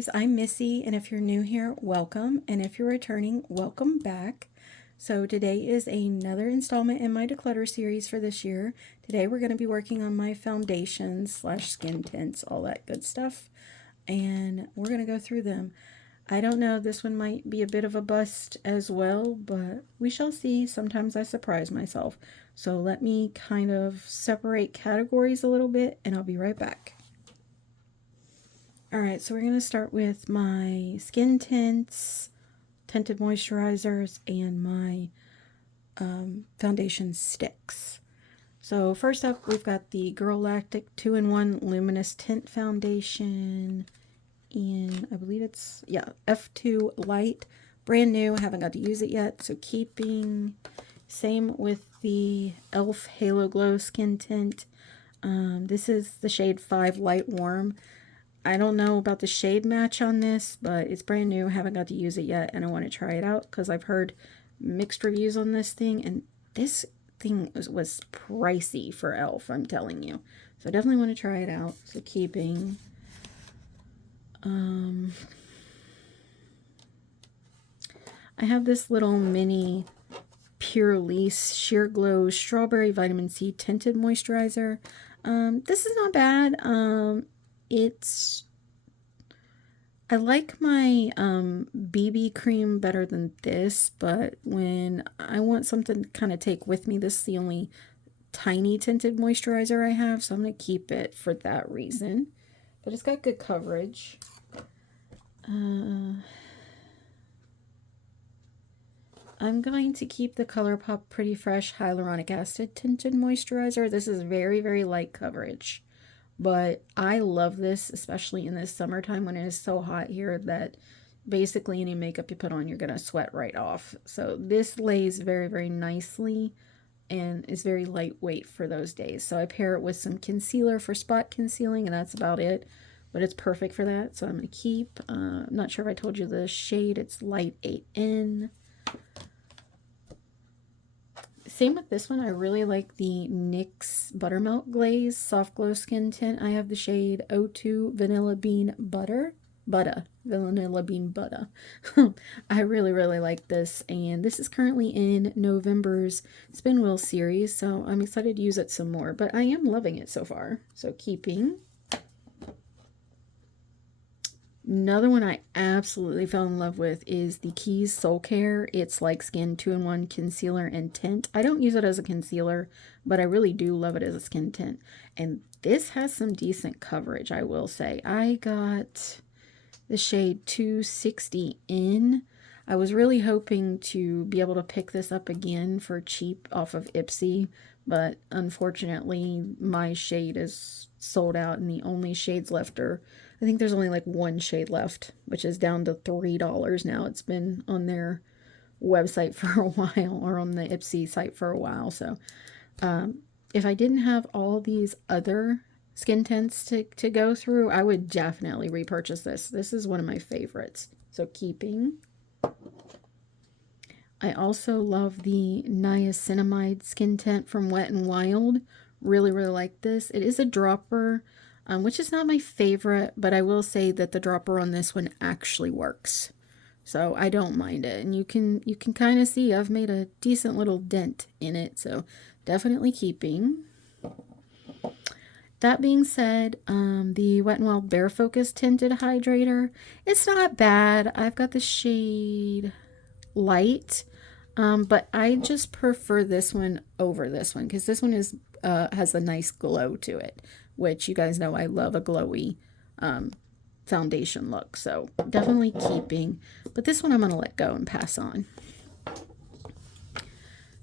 guys, I'm Missy, and if you're new here, welcome, and if you're returning, welcome back. So today is another installment in my declutter series for this year. Today we're going to be working on my foundations slash skin tints, all that good stuff, and we're going to go through them. I don't know, this one might be a bit of a bust as well, but we shall see. Sometimes I surprise myself. So let me kind of separate categories a little bit, and I'll be right back. Alright, so we're going to start with my skin tints, tinted moisturizers, and my foundation sticks. So first up, we've got the Galactic 2-in-1 Luminous Tint Foundation in, I believe it's, yeah, F2 Light. Brand new, haven't got to use it yet, so keeping. Same with the e.l.f. Halo Glow Skin Tint. This is the shade 5 Light Warm. I don't know about the shade match on this, but it's brand new. Haven't got to use it yet, and I want to try it out because I've heard mixed reviews on this thing, and this thing was pricey for e.l.f., I'm telling you. So I definitely want to try it out. So keeping. I have this little mini Pure Lease Sheer Glow Strawberry Vitamin C Tinted Moisturizer. This is not bad. I like my BB cream better than this, but when I want something to kind of take with me, this is the only tiny tinted moisturizer I have, so I'm going to keep it for that reason. But it's got good coverage. I'm going to keep the ColourPop Pretty Fresh Hyaluronic Acid Tinted Moisturizer. This is very, very light coverage. But I love this, especially in this summertime when it is so hot here that basically any makeup you put on, you're going to sweat right off. So this lays very, very nicely and is very lightweight for those days. So I pair it with some concealer for spot concealing, and that's about it. But it's perfect for that, so I'm going to keep. I'm not sure if I told you the shade. It's Light 8N. Same with this one. I really like the NYX Buttermelt Glaze Soft Glow Skin Tint. I have the shade 02 Vanilla Bean Butta. Vanilla Bean Butta. I really, really like this. And this is currently in November's Spin Wheel series. So I'm excited to use it some more. But I am loving it so far. So keeping. Another one I absolutely fell in love with is the Keys Soul Care. It's like Skin 2-in-1 Concealer and Tint. I don't use it as a concealer, but I really do love it as a skin tint. And this has some decent coverage, I will say. I got the shade 260 in. I was really hoping to be able to pick this up again for cheap off of Ipsy, but unfortunately my shade is sold out and the only shades left are, I think there's only like one shade left, which is down to $3 now. It's been on their website for a while, or on the Ipsy site for a while. So if I didn't have all these other skin tints to go through, I would definitely repurchase this. This is one of my favorites. So keeping. I also love the Niacinamide skin tint from Wet n Wild. Really, really like this. It is a dropper, which is not my favorite, but I will say that the dropper on this one actually works. So I don't mind it. And you can kind of see I've made a decent little dent in it. So definitely keeping. That being said, the Wet n Wild Barefocus Tinted Hydrator, it's not bad. I've got the shade Light, but I just prefer this one over this one because this one is has a nice glow to it, which you guys know I love a glowy foundation look. So definitely keeping. But this one I'm going to let go and pass on.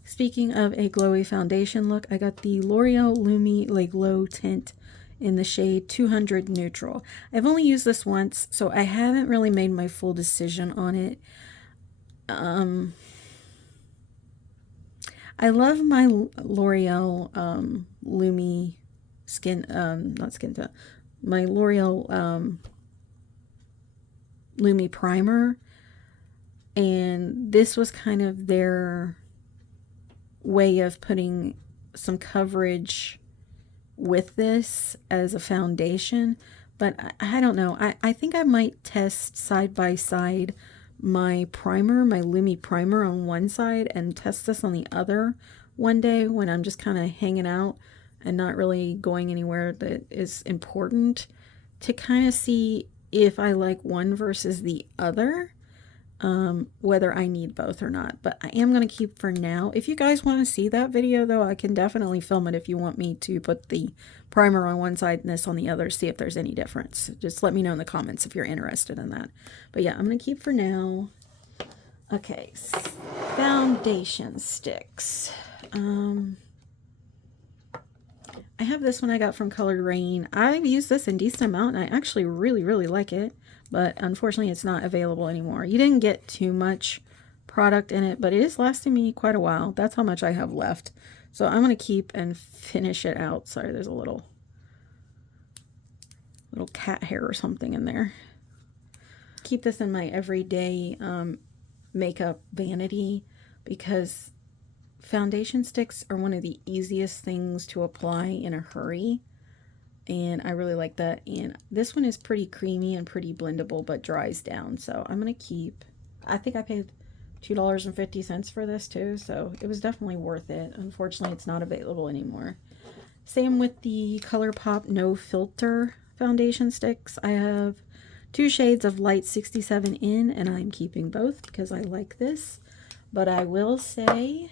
Speaking of a glowy foundation look, I got the L'Oreal Lumi Le Glow Tint in the shade 200 Neutral. I've only used this once, so I haven't really made my full decision on it. I love my L'Oreal Lumi my L'Oreal Lumi primer, and this was kind of their way of putting some coverage with this as a foundation, But I don't know. I think I might test side by side my primer, my Lumi primer on one side and test this on the other one day when I'm just kind of hanging out and not really going anywhere that is important, to kind of see if I like one versus the other, whether I need both or not. But I am going to keep for now. If you guys want to see that video, though, I can definitely film it if you want me to put the primer on one side and this on the other, see if there's any difference. Just let me know in the comments if you're interested in that. But yeah, I'm going to keep for now. Okay, foundation sticks. I have this one I got from Colored Rain. I've used this in decent amount, and I actually really like it. But unfortunately, it's not available anymore. You didn't get too much product in it, but it is lasting me quite a while. That's how much I have left. So I'm going to keep and finish it out. Sorry, there's a little cat hair or something in there. Keep this in my everyday makeup vanity, because foundation sticks are one of the easiest things to apply in a hurry, and I really like that. And this one is pretty creamy and pretty blendable, but dries down. So I'm gonna keep, I think I paid $2.50 for this too, so it was definitely worth it. Unfortunately, it's not available anymore. Same with the ColourPop No Filter foundation sticks. I have 2 shades of Light 67 in, and I'm keeping both because I like this. But I will say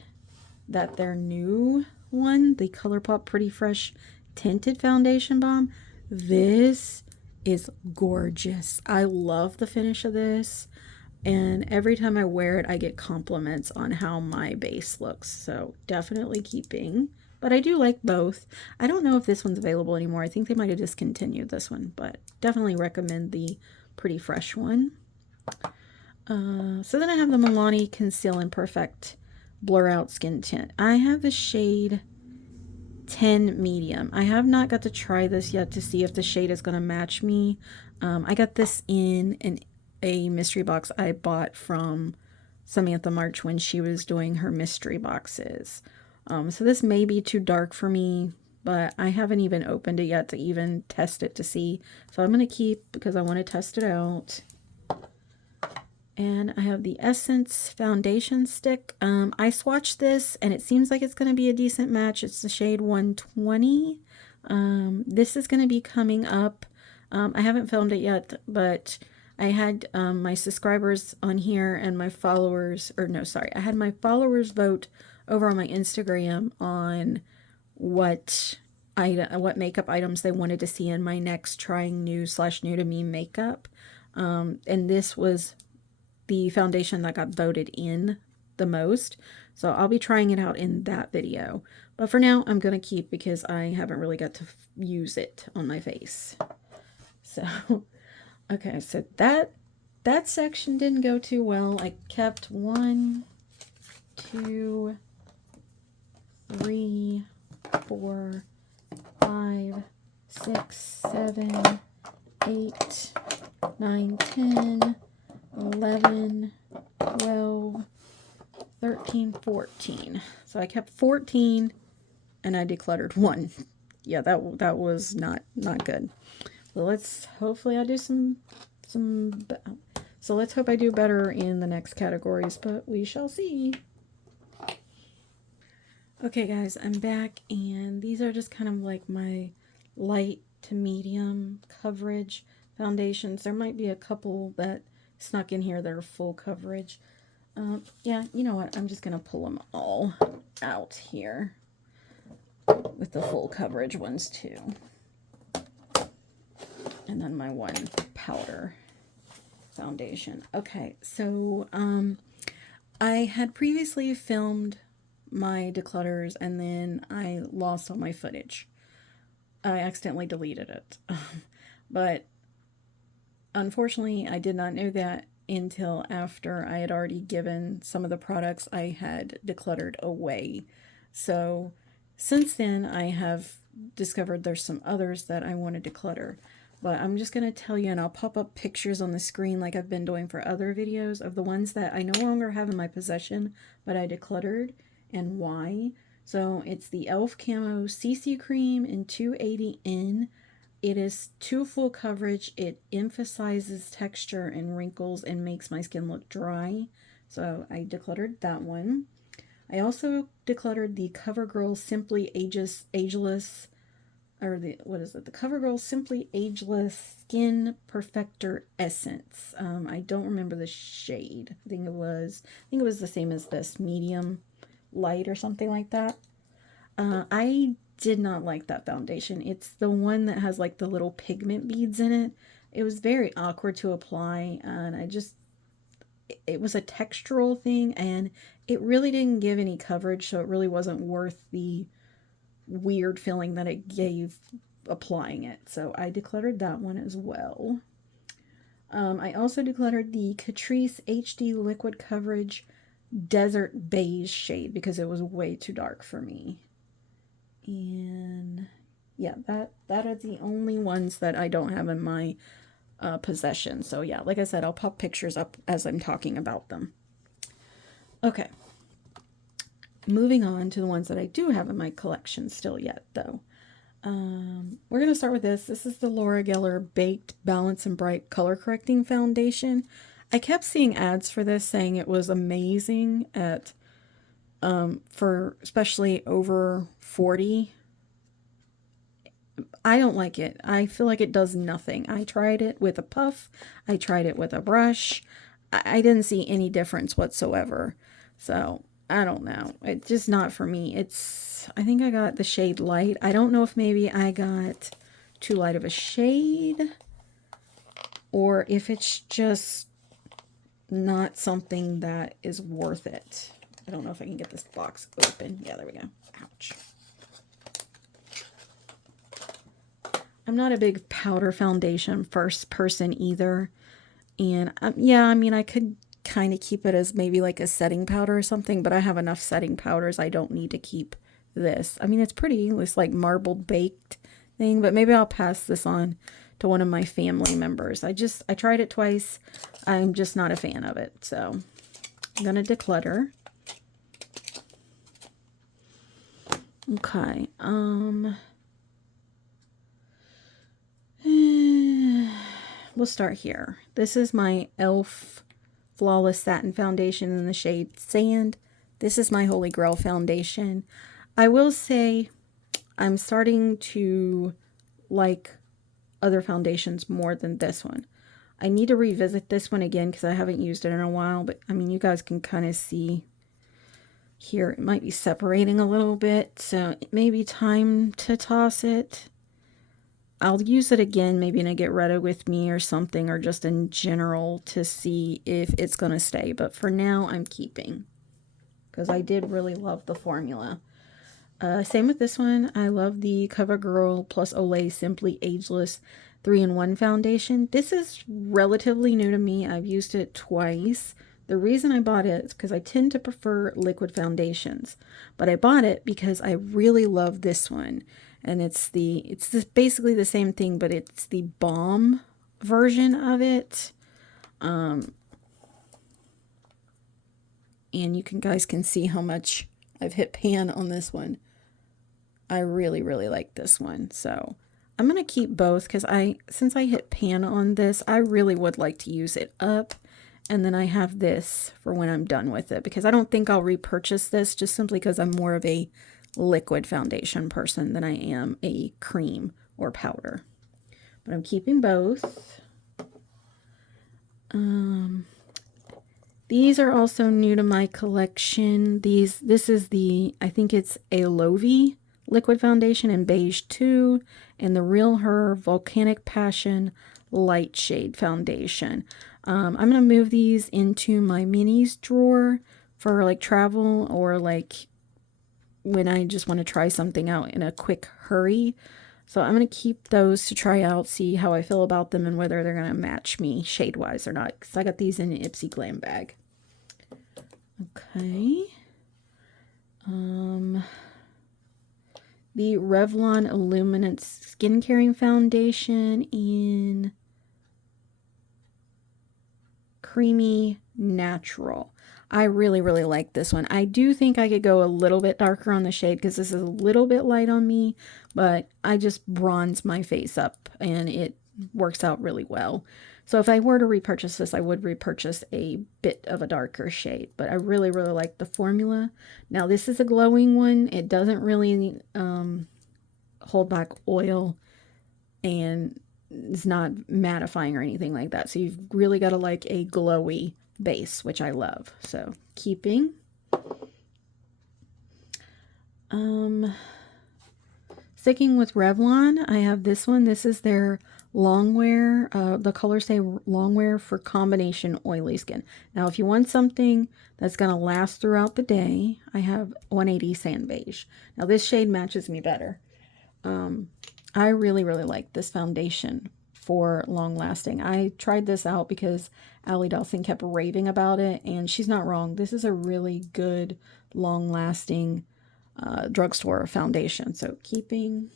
that their new one, the ColourPop Pretty Fresh Tinted Foundation Balm, this is gorgeous. I love the finish of this, and every time I wear it, I get compliments on how my base looks. So definitely keeping. But I do like both. I don't know if this one's available anymore. I think they might have discontinued this one, but definitely recommend the Pretty Fresh one. So then I have the Milani Conceal and Perfect Blur Out Skin Tint. I have the shade 10 Medium. I have not got to try this yet to see if the shade is going to match me. I got this in a mystery box I bought from Samantha March when she was doing her mystery boxes. So this may be too dark for me, but I haven't even opened it yet to even test it to see. So I'm going to keep because I want to test it out. And I have the Essence Foundation Stick. I swatched this, and it seems like it's going to be a decent match. It's the shade 120. This is going to be coming up. I haven't filmed it yet, but I had my subscribers on here and my followers, or no, sorry, I had my followers vote over on my Instagram on what makeup items they wanted to see in my next trying new / new to me makeup. And this was the foundation that got voted in the most. So I'll be trying it out in that video. But for now, I'm going to keep because I haven't really got to use it on my face. So, okay, so that section didn't go too well. I kept 1, 2, 3, 4, 5, 6, 7, 8, 9, 10, 11, 12, 13, 14. So I kept 14 and I decluttered 1. Yeah, that was not good. Well, hopefully I do so let's hope I do better in the next categories, but we shall see. Okay guys, I'm back, and these are just kind of like my light to medium coverage foundations. There might be a couple that snuck in here that are full coverage. Yeah, you know what? I'm just going to pull them all out here with the full coverage ones too. And then my one powder foundation. Okay, so I had previously filmed my declutters, and then I lost all my footage. I accidentally deleted it. But unfortunately, I did not know that until after I had already given some of the products I had decluttered away. So since then, I have discovered there's some others that I want to declutter. But I'm just going to tell you, and I'll pop up pictures on the screen like I've been doing for other videos of the ones that I no longer have in my possession, but I decluttered and why. So it's the e.l.f. Camo CC Cream in 280N. It is too full coverage. It emphasizes texture and wrinkles and makes my skin look dry. So I decluttered that one. I also decluttered the CoverGirl Simply Ageless, or the, what is it? The CoverGirl Simply Ageless Skin Perfector Essence. I don't remember the shade. I think it was the same as this, medium light or something like that. I did not like that foundation. It's the one that has like the little pigment beads in it. It was very awkward to apply, and it was a textural thing, and it really didn't give any coverage, so it really wasn't worth the weird feeling that it gave applying it. So I decluttered that one as well. I also decluttered the Catrice HD Liquid Coverage Desert Beige shade because it was way too dark for me. And yeah, that are the only ones that I don't have in my possession. So yeah, like I said, I'll pop pictures up as I'm talking about them. Okay. Moving on to the ones that I do have in my collection still yet, though. We're going to start with this. This is the Laura Geller Baked Balance and Bright Color Correcting Foundation. I kept seeing ads for this saying it was amazing at for especially over 40. I don't like it. I feel like it does nothing. I tried it with a puff. I tried it with a brush. I didn't see any difference whatsoever. So I don't know. It's just not for me. I think I got the shade light. I don't know if maybe I got too light of a shade or if it's just not something that is worth it. I don't know if I can get this box open. Yeah, there we go. Ouch. I'm not a big powder foundation first person either. And yeah, I mean, I could kind of keep it as maybe like a setting powder or something, but I have enough setting powders. I don't need to keep this. I mean, it's pretty. It's like marbled baked thing, but maybe I'll pass this on to one of my family members. I tried it twice. I'm just not a fan of it. So I'm going to declutter. Okay. We'll start here. This is my e.l.f. Flawless Satin Foundation in the shade Sand. This is my Holy Grail foundation. I will say I'm starting to like other foundations more than this one. I need to revisit this one again because I haven't used it in a while, but I mean, you guys can kind of see here it might be separating a little bit, so it may be time to toss it. I'll use it again maybe in a Get Ready With Me or something, or just in general to see if it's going to stay. But for now, I'm keeping because I did really love the formula. Same with this one. I love the CoverGirl plus Olay Simply Ageless 3-in-1 foundation. This is relatively new to me. I've used it twice. The reason I bought it is because I tend to prefer liquid foundations. But I bought it because I really love this one. And it's basically the same thing, but it's the Balm version of it. And you guys can see how much I've hit pan on this one. I really, really like this one. So I'm going to keep both because since I hit pan on this, I really would like to use it up. And then I have this for when I'm done with it because I don't think I'll repurchase this just simply because I'm more of a liquid foundation person than I am a cream or powder. But I'm keeping both. These are also new to my collection. This is I think it's a Lovi liquid foundation in Beige 2 and the Realher Volcanic Passion Light Shade Foundation. I'm going to move these into my minis drawer for like travel or like when I just want to try something out in a quick hurry. So I'm going to keep those to try out, see how I feel about them and whether they're going to match me shade-wise or not. Because I got these in an Ipsy Glam bag. Okay. The Revlon Luminous Skin Caring Foundation in Creamy Natural. I really, really like this one. I do think I could go a little bit darker on the shade because this is a little bit light on me, but I just bronze my face up and it works out really well. So if I were to repurchase this, I would repurchase a bit of a darker shade, but I really, really like the formula. Now this is a glowing one. It doesn't really hold back oil and it's not mattifying or anything like that. So you've really got to like a glowy base, which I love. So keeping. Sticking with Revlon, I have this one. This is their Longwear. The colors say Longwear for combination oily skin. Now, if you want something that's going to last throughout the day, I have 180 Sand Beige. Now, this shade matches me better. I really, really like this foundation for long lasting. I tried this out because Allie Dawson kept raving about it, and she's not wrong. This is a really good, long lasting drugstore foundation. So keeping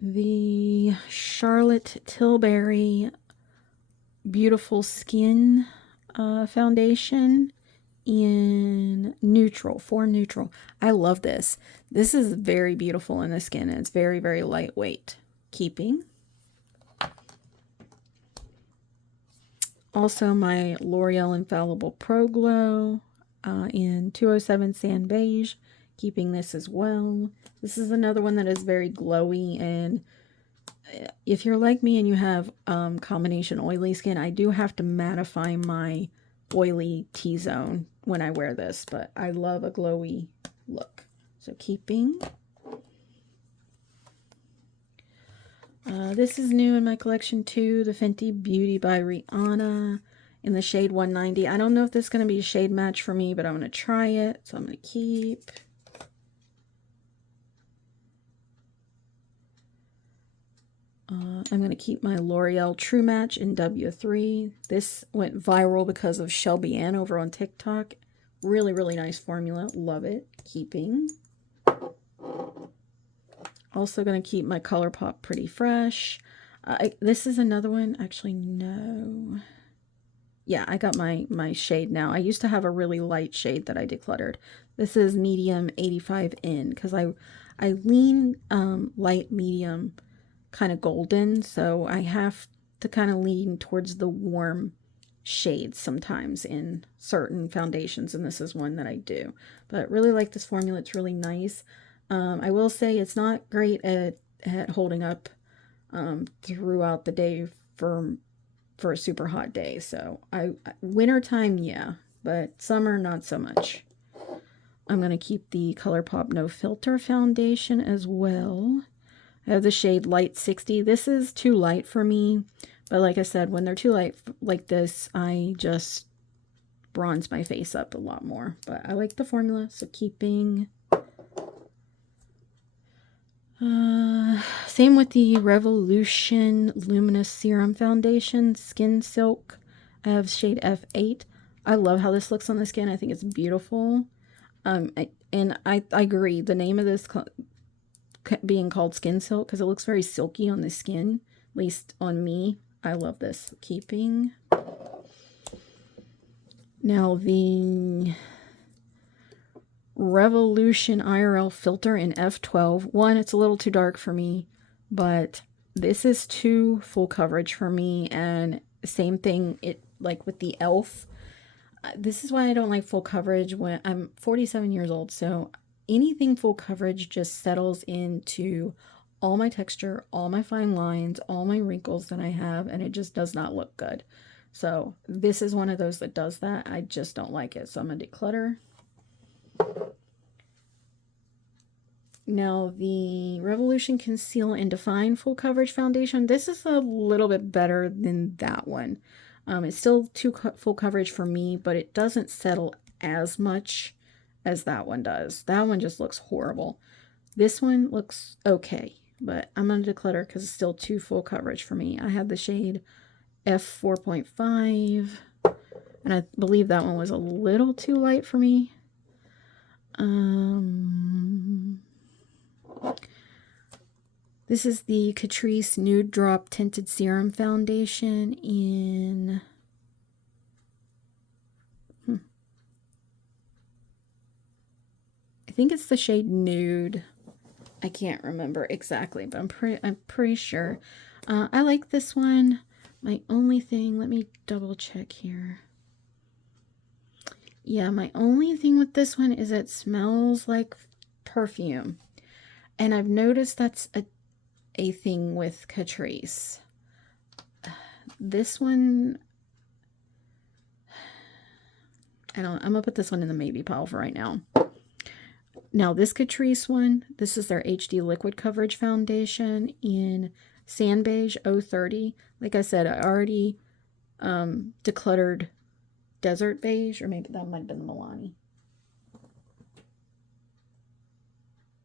the Charlotte Tilbury Beautiful Skin foundation in neutral, for neutral. I love this. This is very beautiful in the skin, and it's very, very lightweight. Keeping. Also my L'Oreal Infallible Pro Glow in 207 Sand Beige. Keeping this as well. This is another one that is very glowy, and if you're like me and you have combination oily skin, I do have to mattify my oily T-zone when I wear this, but I love a glowy look. So keeping. This is new in my collection too, the Fenty Beauty by Rihanna in the shade 190. I don't know if this is going to be a shade match for me, but I'm going to try it, so I'm going to keep. I'm going to keep my L'Oreal True Match in W3. This went viral because of Shelby Ann over on TikTok. Really, really nice formula. Love it. Keeping. Also going to keep my ColourPop Pretty Fresh. This is another one. Actually, no. Yeah, I got my shade now. I used to have a really light shade that I decluttered. This is medium 85N because I lean light medium kind of golden, so I have to kind of lean towards the warm shades sometimes in certain foundations, and this is one that I do. But I really like this formula. It's really nice. I will say it's not great at holding up throughout the day for a super hot day. So wintertime, yeah, but summer, not so much. I'm going to keep the ColourPop No Filter foundation as well. I have the shade Light 60. This is too light for me, but like I said, when they're too light like this, I just bronze my face up a lot more. But I like the formula, so keeping. Same with the Revolution Luminous Serum Foundation, Skin Silk. I have shade F8. I love how this looks on the skin. I think it's beautiful. And I agree. The name of this being called Skin Silk because it looks very silky on the skin, at least on me. I love this. Keeping. Now the Revolution IRL filter in F12. One, it's a little too dark for me, but this is too full coverage for me, and same thing like with the e.l.f. This is why I don't like full coverage. When I'm 47 years old, so anything full coverage just settles into all my texture, all my fine lines, all my wrinkles that I have, and it just does not look good. So this is one of those that does that. I just don't like it, so I'm going to declutter. Now the Revolution Conceal and Define Full Coverage Foundation. This is a little bit better than that one. It's still too full coverage for me, but it doesn't settle as much as that one does. That one just looks horrible. This one looks okay, but I'm going to declutter because it's still too full coverage for me. I had the shade F4.5, and I believe that one was a little too light for me. This is the Catrice Nude Drop Tinted Serum Foundation in I think it's the shade Nude. I can't remember exactly, but I'm pretty sure. I like this one. My only thing, let me double check here. Yeah, my only thing with this one is it smells like perfume. And I've noticed that's a thing with Catrice. This one, I'm gonna put this one in the maybe pile for right now. Now this Catrice one, this is their HD Liquid Coverage Foundation in Sand Beige 030. Like I said, I already decluttered Desert Beige, or maybe that might have been the Milani.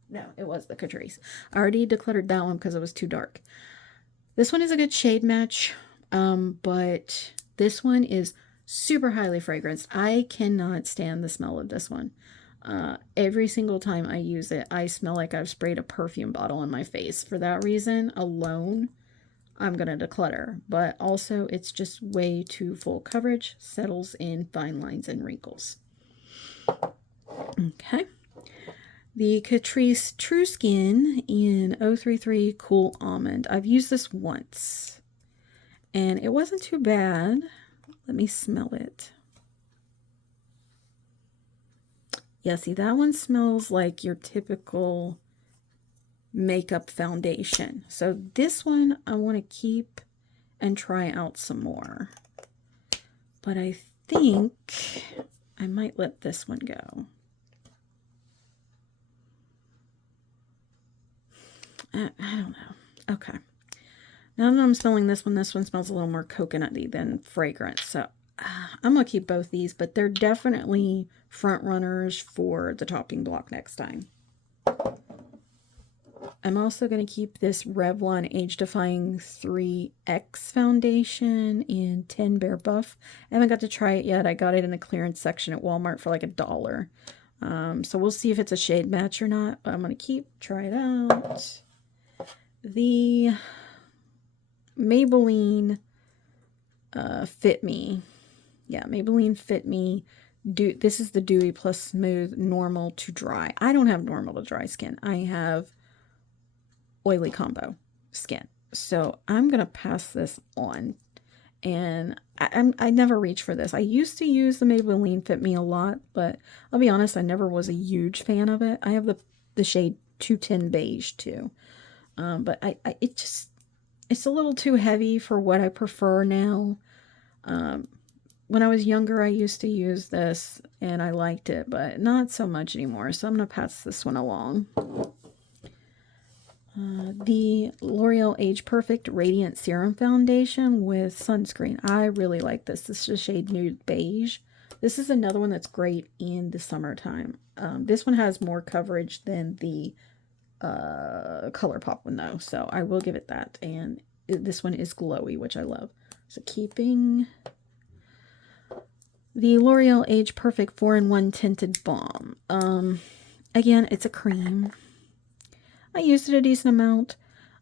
No, it was the Catrice. I already decluttered that one because it was too dark. This one is a good shade match, but this one is super highly fragranced. I cannot stand the smell of this one. Every single time I use it, I smell like I've sprayed a perfume bottle on my face. For that reason alone, I'm going to declutter. But also, it's just way too full coverage, settles in fine lines and wrinkles. Okay. The Catrice True Skin in 033 Cool Almond. I've used this once, and it wasn't too bad. Let me smell it. Yeah, see, that one smells like your typical makeup foundation. So this one I want to keep and try out some more. But I think I might let this one go. I don't know. Okay. Now that I'm smelling this one smells a little more coconutty than fragrance. So I'm going to keep both these, but they're definitely front runners for the topping block next time. I'm also going to keep this Revlon Age Defying 3X foundation in 10 Bare Buff. I haven't got to try it yet. I got it in the clearance section at Walmart for like $1. So we'll see if it's a shade match or not, but I'm going to try it out. The Maybelline Fit Me. Yeah, Maybelline Fit Me. This is the Dewy Plus Smooth Normal to Dry. I don't have normal to dry skin. I have oily combo skin. So I'm going to pass this on. And I never reach for this. I used to use the Maybelline Fit Me a lot, but I'll be honest, I never was a huge fan of it. I have the shade 210 Beige too. But it's a little too heavy for what I prefer now. When I was younger, I used to use this and I liked it, but not so much anymore. So I'm going to pass this one along. The L'Oreal Age Perfect Radiant Serum Foundation with sunscreen. I really like this. This is the shade Nude Beige. This is another one that's great in the summertime. This one has more coverage than the ColourPop one though, so I will give it that. And this one is glowy, which I love. So keeping the L'Oreal Age Perfect 4-in-1 Tinted Balm. Again, it's a cream. I used it a decent amount.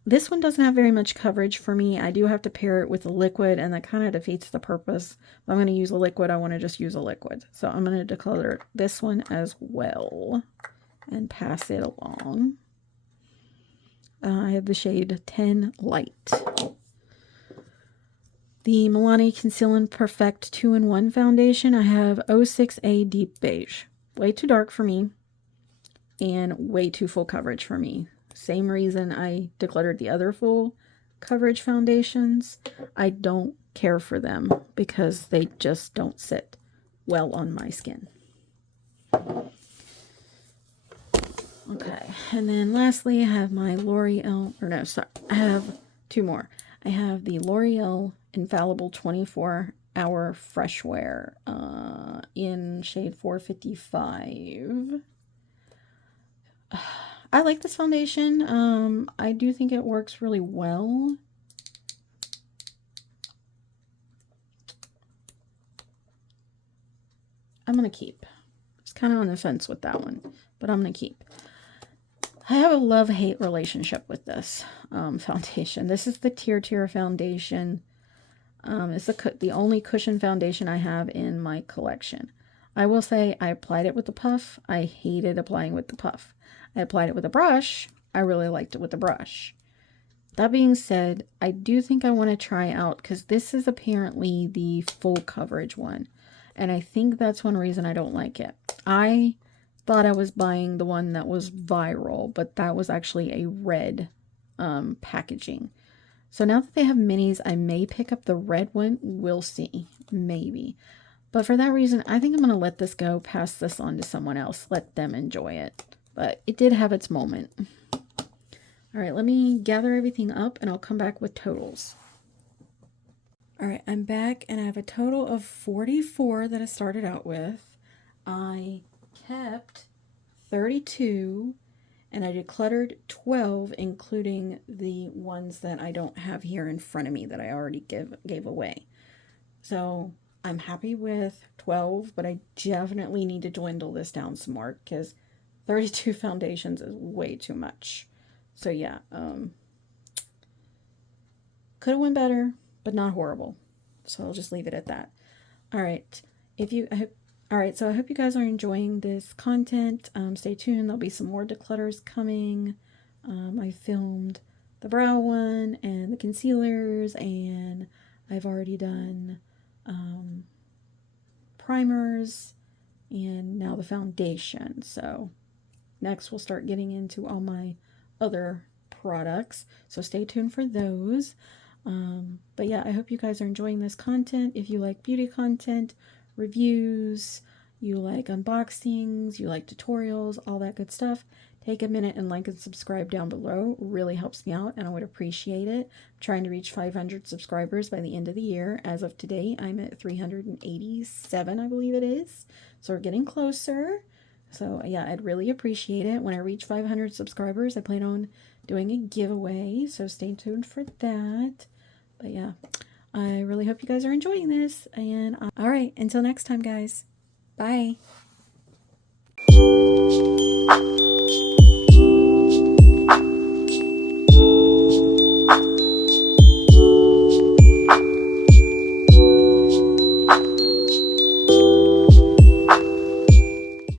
This one doesn't have very much coverage for me. I do have to pair it with a liquid, and that kind of defeats the purpose. If I'm going to use a liquid, I want to just use a liquid. So I'm going to declutter this one as well and pass it along. I have the shade 10 Light. The Milani Conceal and Perfect 2-in-1 foundation. I have 06A Deep Beige. Way too dark for me and way too full coverage for me. Same reason I decluttered the other full coverage foundations. I don't care for them because they just don't sit well on my skin. Okay, and then lastly, I have my L'Oreal, or no, sorry, I have two more. I have the L'Oreal Infallible 24-Hour Fresh Wear in shade 455. I like this foundation. I do think it works really well. I'm going to keep. I was kind of on the fence with that one, but I'm going to keep. I have a love-hate relationship with this foundation. This is the Tier foundation. It's the only cushion foundation I have in my collection. I will say I applied it with the puff. I hated applying with the puff. I applied it with a brush. I really liked it with the brush. That being said, I do think I want to try out, because this is apparently the full coverage one. And I think that's one reason I don't like it. I thought I was buying the one that was viral, but that was actually a red packaging. So now that they have minis, I may pick up the red one. We'll see. Maybe. But for that reason, I think I'm going to let this go, pass this on to someone else, let them enjoy it. But it did have its moment. All right, let me gather everything up and I'll come back with totals. All right, I'm back and I have a total of 44 that I started out with. I kept 32 and I decluttered 12, including the ones that I don't have here in front of me that I already gave away. So I'm happy with 12, but I definitely need to dwindle this down some more because 32 foundations is way too much. So yeah, could have went better, but not horrible. So I'll just leave it at that. All right. All right, so I hope you guys are enjoying this content. Stay tuned. There'll be some more declutters coming. I filmed the brow one and the concealers, and I've already done primers and now the foundation. So next we'll start getting into all my other products. So stay tuned for those. But yeah, I hope you guys are enjoying this content. If you like beauty content, reviews, you like unboxings, you like tutorials, all that good stuff, take a minute and like and subscribe down below. It really helps me out and I would appreciate it. I'm trying to reach 500 subscribers by the end of the year. As of today, I'm at 387, I believe it is. So we're getting closer. So yeah, I'd really appreciate it. When I reach 500 subscribers, I plan on doing a giveaway. So stay tuned for that. But yeah, I really hope you guys are enjoying this. And all right, until next time, guys. Bye.